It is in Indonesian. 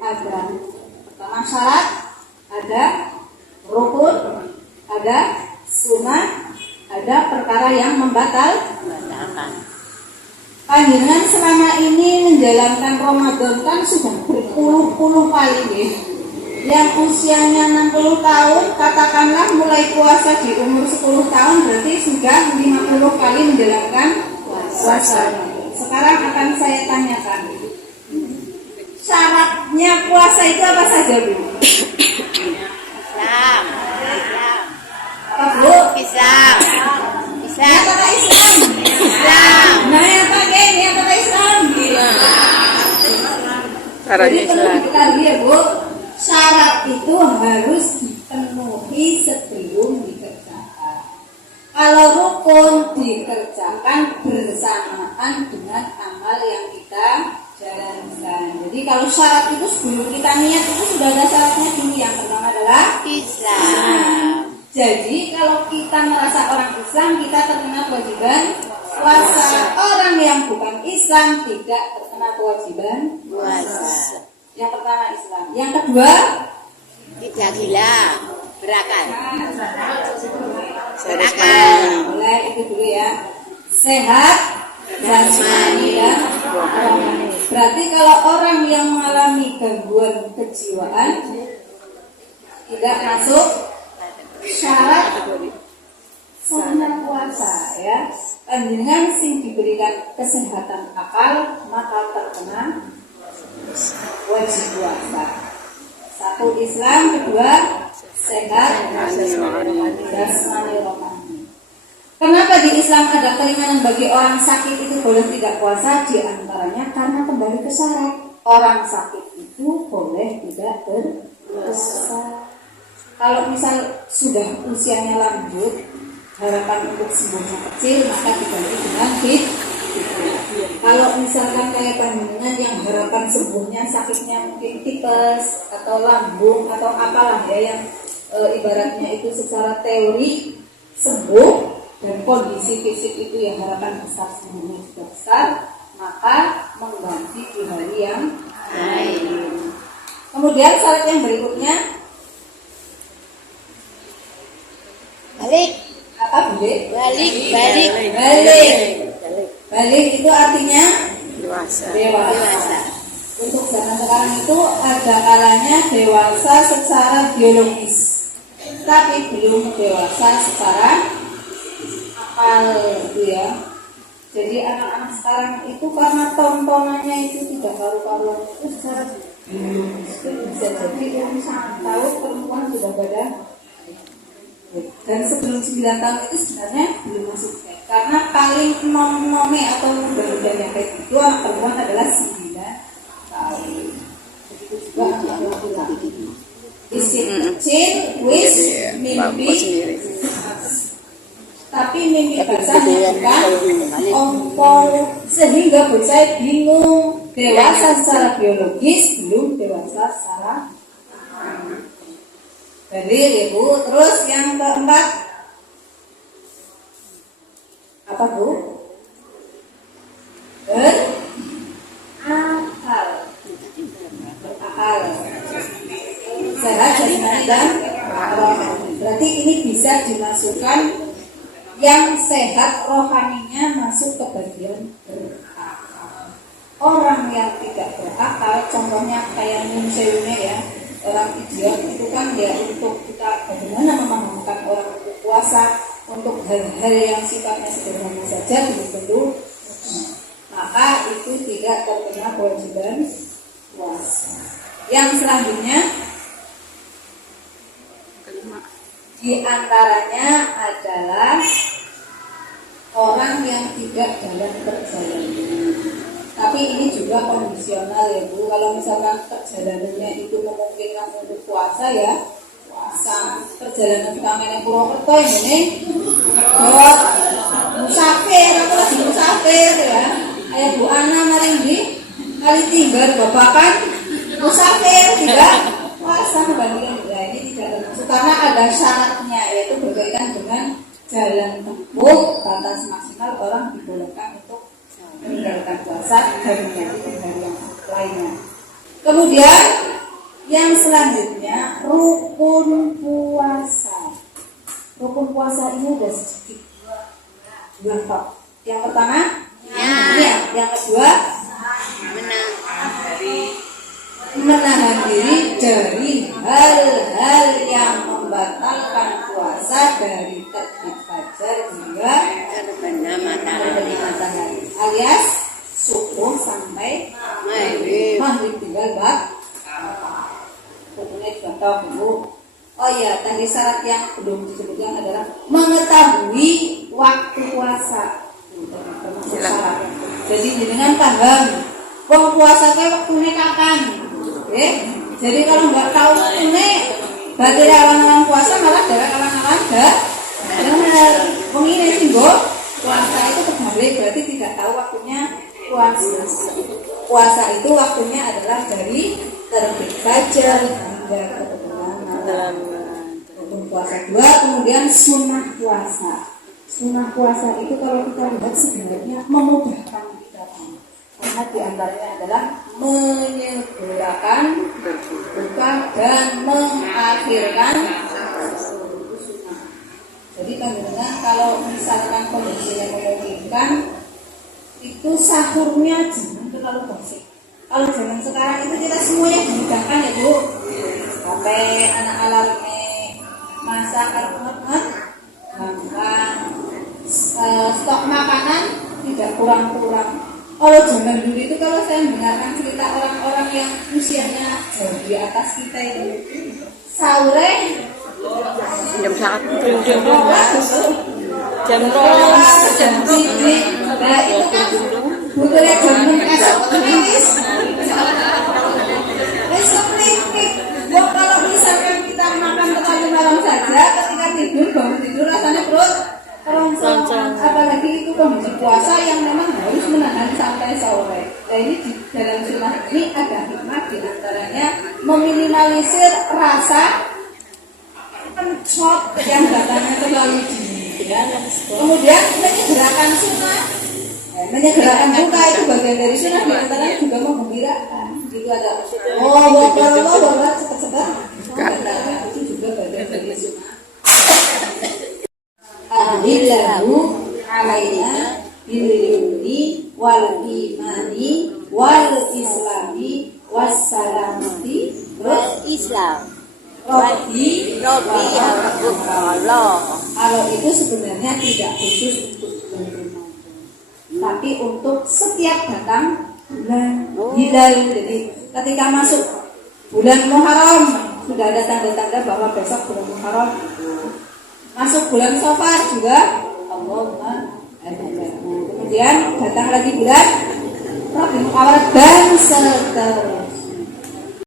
ada pertama syarat, ada rukun, ada sunnah, ada perkara yang membatalkan. Panjenengan selama ini menjalankan Ramadan kan sudah berpuluh-puluh kali ya. Yang usianya 60 tahun, katakanlah mulai puasa di umur 10 tahun berarti sudah 50 kali menjalankan puasa. Sekarang akan saya tanyakan, syaratnya puasa itu apa saja, Bu? Islam. Apa, Bu? Islam. Ya, kata Islam. Islam. Nah, yang pakai ini yang kata Islam. Caranya Jadi perlu Islam. diketahui ya, Bu, syarat itu harus dipenuhi sebelum dikerjakan. Kalau rukun dikerjakan bersamaan dengan amal yang kita jalankan. Jadi kalau syarat itu sebelum kita niat itu sudah ada syaratnya dulu. Yang pertama adalah Islam. jadi kalau kita merasa orang Islam, kita terkena kewajiban puasa. Orang yang bukan Islam tidak terkena kewajiban Puasa. Yang pertama Islam. Yang kedua, Tidak gila. Berakal. Berakal. mulai itu dulu ya. Sehat jasmani dan rohani. Berarti kalau orang yang mengalami gangguan kejiwaan tidak masuk syarat sahnya puasa ya. Dengan sing diberikan kesehatan akal maka terkena wajib puasa. Satu Islam, kedua sehat jasmani rohani. Kenapa di Islam ada keringanan bagi orang sakit itu boleh tidak puasa? Di antaranya karena kembali ke syarat. Orang sakit itu boleh tidak berpuasa. Kalau misal sudah usianya lanjut, harapan untuk sembuhnya kecil, maka diganti dengan fit. Kalau misalkan kayak panjenengan yang harapan sembuhnya sakitnya mungkin tipes atau lambung atau apalah ya yang ibaratnya itu secara teori sembuh dan kondisi fisik itu yang harapan besar sembuhnya juga besar, maka mengganti di hari yang lain. Kemudian syarat yang berikutnya Balik. apa, Bu? Balik. Balik itu artinya Dewasa. dewasa. Untuk zaman sekarang itu ada kalanya dewasa secara biologis, tapi belum dewasa secara akal gitu ya. Jadi anak-anak sekarang itu karena tontonannya itu tidak karu-karuan itu secara biologis itu bisa jadi umur 1 tahun perempuan sudah pada. Dan sebelum 9 tahun itu sebenarnya belum masuk haid. Karena paling nome atau baru-baru haid itu anak perempuan adalah 9 tahun. Begitu juga anak laki-laki. Isin kecil, wis mimpi. Tapi mimpi basah bukan ompol, sehingga bocah bingung. Dewasa secara biologis belum dewasa secara dalil ya, Bu. Terus yang keempat apa, Bu? Berakal. Sehat jasmani dan rohani. Berarti ini bisa dimasukkan yang sehat rohaninya masuk ke bagian berakal. Orang yang tidak berakal, contohnya kayak Nunsewune ya, orang idiot itu kan ya untuk kita bagaimana memahamkan orang untuk puasa, untuk hal-hal yang sifatnya sederhana saja belum tentu, maka itu tidak terkena kewajiban puasa. Yang selanjutnya di antaranya adalah orang yang tidak dalam perjalanan. Tapi ini juga kondisional ya, Bu. Kalau misalkan perjalanannya itu memungkinkan untuk puasa ya puasa. Perjalanan utamanya Purwokerto ini buat musafir, aku lagi musafir ya. Ayah Bu Ana maring di kali tinggal babakan musafir tidak puasa kebandingan ya, ini tidak termasuk karena ada syaratnya, yaitu berkaitan dengan jalan tempuh batas maksimal orang dibolehkan untuk meninggalkan puasa dan mengganti hari yang lainnya. Kemudian Yang selanjutnya rukun puasa. Rukun puasa ini ada sedikit dua tok. Yang pertama, ya. Yang kedua, menahan diri dari hal-hal yang membatalkan puasa dari terbit fajar hingga terbenam terbit matahari, alias subuh sampai maghrib tinggal hukumnya dibatal dulu. Oh iya, tadi syarat yang belum disebutkan adalah mengetahui waktu puasa. Termasuk syarat. Jadi dengan paham, puasa ke waktunya kapan? Oke. Jadi kalau nggak tahu waktunya, berarti awan-awan puasa malah dari awan-awan benar. Mengini singgo puasa itu terbalik, berarti tidak tahu waktunya puasa. Puasa itu waktunya adalah dari terbit fajar hingga terbenam. Untuk puasa 2, kemudian sunnah puasa. Sunnah puasa itu kalau kita lihat sebenarnya memudahkan kita, karena diantaranya adalah menyegerakan buka dan mengakhirkan sunnah. Jadi bagaimana kalau misalkan kondisinya memungkinkan, itu sahurnya jangan terlalu basic. Kalau zaman sekarang itu kita semuanya dimudahkan ya Bu. Sampai anak alarmnya masak hangat, gampang. Stok makanan tidak kurang-kurang. Kalau zaman dulu itu, kalau saya mendengarkan cerita orang-orang yang usianya jauh di atas kita itu, sahurnya jam saat jam 12 jam 3. Nah itu kan butuhnya jam 6 esok kritis. Esok kritis. Kalau misalkan kita makan terlalu malam saja, ketika tidur bangun tidur rasanya perut keroncong. Apalagi itu kondisi puasa yang memang harus menahan sampai sore. Nah ini di dalam sunnah ini ada hikmah, diantaranya meminimalisir rasa pencot yang datangnya terlalu dini. Ya. Kemudian menyegerakan sunnah, menyegerakan buka itu bagian dari sunnah, diantaranya juga menggembirakan. Itu ada Allah cepat-cepat. Itu juga bagian dari sunnah. Alhamdulillahu alaina bil-yumni wal imani wal islami wassalamati wal Islam. Robi Allah. Kalau itu sebenarnya tidak khusus untuk bulan Ramadan, tapi untuk setiap datang bulan hilal. Jadi ketika masuk bulan Muharram sudah ada tanda-tanda bahwa besok bulan Muharram. Masuk bulan Safar juga Allahumma kemudian datang lagi bulan Rabiul Awal dan seterusnya.